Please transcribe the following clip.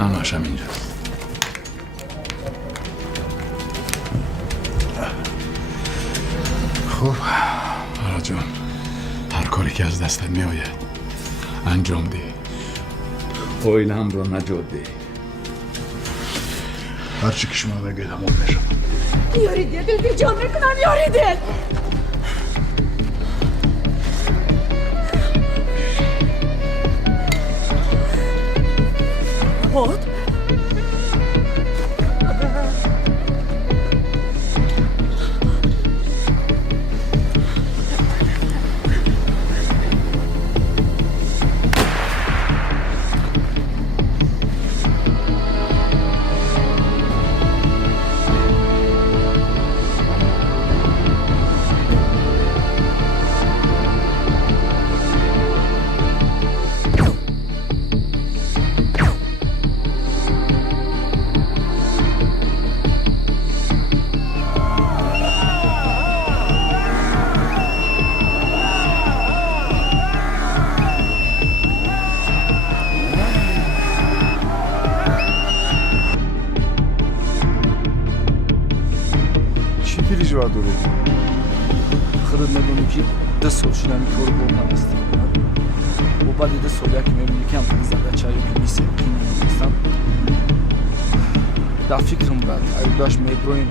همش هم اینجا. خب آرا جان، هر کاری که از دستت می آید انجام ده. اویلم رو نجات ده. هرچی که شما بگید همون میشم. یاری دل بی جان میکنم یاری دل. خود var doğru. Xırın nedeni ki de sonuçlarını korup olmaması. Bu balide solya ki memleken fınızlarda çayı kimisi insan. Da fikrim var. Aydaş mebroin,